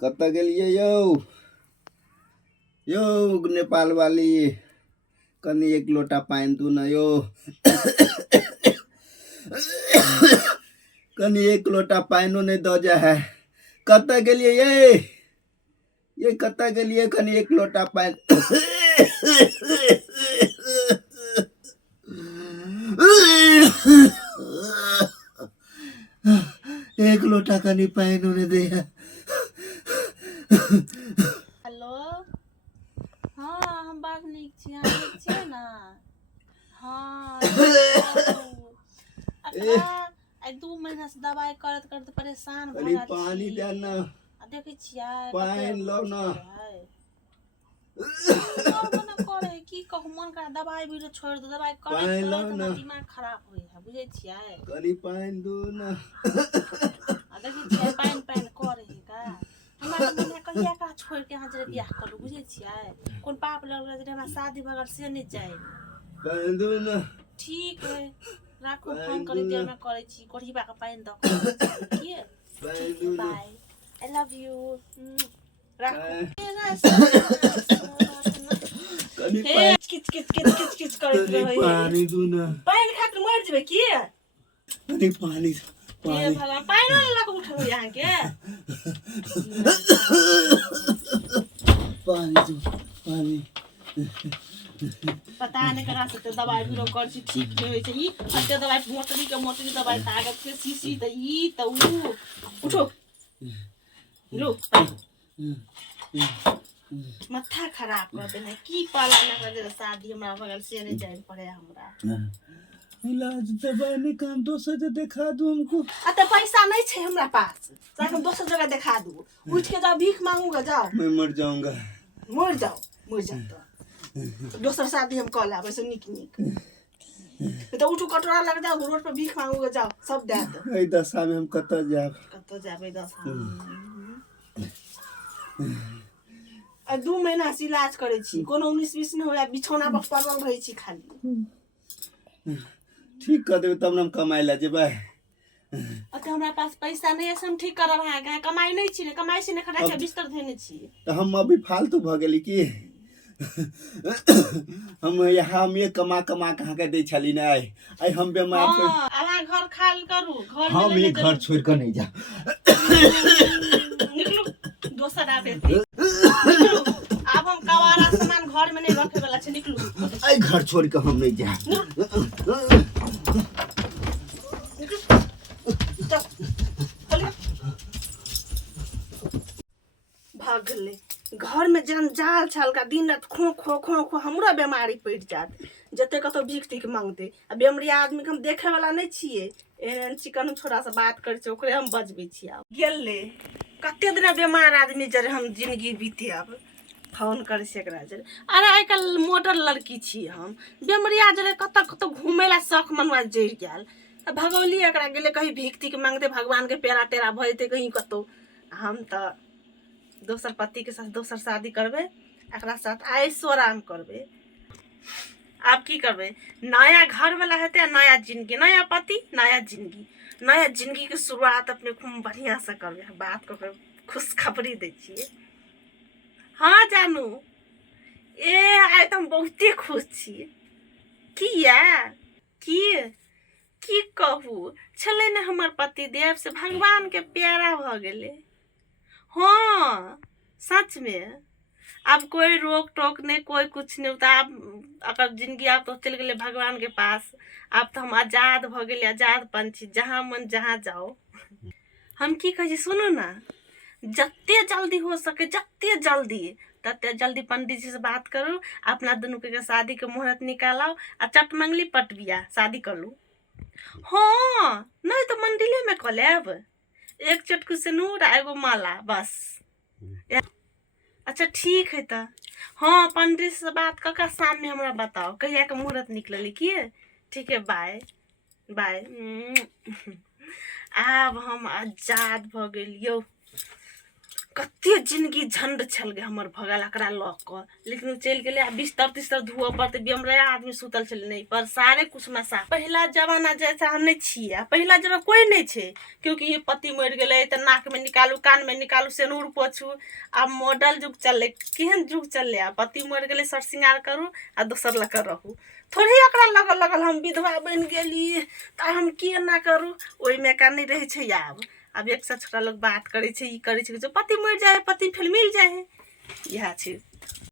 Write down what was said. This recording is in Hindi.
कतऽ गेलियै यौ यौ नेपाल वाली कनी एक लोटा पानि दू न यौ कनी एक लोटा पानिओ नहीं दऽ जा है। कतऽ गेलियै ये कतऽ गेलियै कनी एक लोटा पानि एक लोटा कनी पानिओ नहीं दै है। हेलो हाँ हम बात नीक छी अहाँ नीक छियै ना। हाँ आई 2 महीना से दवाई करत करत परेशान भ गेल छी। पानी दे ना देखे छियै पानी लो ना करे की कहू मन का दवाई भी छोड़ दो दवाई करे दिमाग खराब होई है बुझे छियै। कनी पानी दो ना देखे छियै पानी करे है का हमरा मन है कहिया का छोड़ के अहाँ जरे बियाह करू बुझे छियै। कोन पाप लग जे हमरा शादी भगल से नहीं जाए। पानी दो ना ठीक है राखो फोन करी देर में करे छी कोढ़ीबा का पानी द के बाय आई लव यू राखो कनी किच किच किच किच किच करत रहे पानी दो ना पानी खा के मर जेबे की कनी पानी ये भगवान पानी लग उठो यहां के पानी दो पानी पता नहीं करा सकते दवाई भी कर छी ठीक नहीं होय छै। ई अते दवाई मोटरी दवाई ताकत के सीसी त ई त उ उठो लो माथा खराब कर देने की पाला ना कर दे शादी हमरा बगल से नहीं जाए पड़े हमरा इलाज दवाई नहीं काम दोसर जगह दिखा दो हमको। अते पैसा नहीं छे हमरा पास जाके हम दोसर जगह दिखा दू उठ के जाओ भीख मांगूगा जाओ मैं मर जाऊंगा मर जाओ तो दोसर शादी हम कर लाबे से निक तो उठो कटोरा लग जाओ रोड पर भीख मांगूगा जाओ सब दे दो ए दशा में हम कतऽ जाबे दशा आ 2 महीना से इलाज करे छी कोनो 19-20 नहीं होया बिछौना पर पड़ल रही छी खाली। ठीक कर देबे तब हम कमाई ला जेबै। अते हमरा पास पैसा नहीं है हम ठीक करब है कमाई नहीं छी ने कमाई से ने खड़ा छै बिस्तर धैने छी तो हम अभी फालतू भ गेली की हम यहाँ में कमा के के दे छली ने आई हम बेमार हां आला घर खाली करू घर में हम ये घर छोड़ के नहीं जा निकलू दोसर आबे निकलू अब हम कवारा सामान घर में नहीं रखे वाला छै निकलू आई घर छोड़ के हम नहीं जा भाग ले घर में जंजाल छल का दिन रात खो खो खो खो हमरा बीमारी पड़ जात जते कतो भीख तीख मांगते आ बेमरी आदमी के हम देखे वाला नहीं छिए एहन चिकन छोरा से बात कर छै ओकरे हम बजबे छी। अब गेले कते दिन बीमार आदमी जरे हम जिंदगी बीते अब फोन करे से एकरा जरे अरे आइ कल मोटर लड़की छी हम बेमरिया जरे कत कतो घूमे ला शौक मनवा जड़ गेल भगवली एकरा गेले कहीं भीख तीख मांगते भगवान के पेरा तेरा भइते कहीं कतो हम त दोसर पति के साथ दोसर शादी करबे एकरा साथ ऐशो आराम करबे। आप की करबे नया घर वाला हेते नया जिंदगी नया पति नया जिंदगी के शुरुआत अपने खूब बढ़िया से करबे बात को खुशखबरी दे छिए। हाँ जानू ए आइ त हम बहुते खुश छी किया की कहू छले ने हमर पति देव से भगवान के प्यारा भ गेले। हाँ सच में अब कोई रोक टोक नहीं कोई कुछ नहीं होता। अब अगर जिंदगी आप तो चल गए भगवान के पास अब तो हम आजाद भ गए आजाद पंछी जहाँ मन जहाँ जाओ। हम की कहे सुनो ना जत्ते जल्दी हो सके जत्ते जल्दी तत्ते जल्दी पंडित जी से बात करो अपना दोनों के शादी के मुहूर्त निकालो आ चट मंगली पट बिया शादी कर लो। हाँ नहीं तो मंदिले में कर लेब एक चटकू से नूर एगो माला बस। अच्छा ठीक है तो हाँ पंडित से बात कर शाम में हमरा बताओ कहिया के मुहूर्त निकलली की ठीक है बाय बाय। अब हम आजाद भ गेलियो कते जिंदगी झंड छल गे हमर भगल एकरा लऽ कऽ, लेकिन चलि गेलै आ बिस्तर तिस्तर धुअ पड़तै, बेमरिया आदमी सुतल छलै नहीं पर सारे कुछ नशा। पहिला जमाना जैसा हम नहीं छियै, आ पहिला जमाना कोई नहीं छै, क्योंकि ये पति मरि गेलै तऽ नाक में निकालू, कान में निकालू, सेनूर पोछू। आब मॉडल युग चललै, केहन युग चललै, आ पति मरि गेलै सर श्रृंगार करू आ दोसर लऽ कऽ रहू। थोड़ी एकरा लगल लगल हम विधवा बनि गेली तऽ हम की एना करू, ओहिमे का नहीं रहै छै। आब एक से छोटा लोग बात करे छै, ई करे छै, पति मरि जाए है, पति फिर मिल जाए है, इएह छै।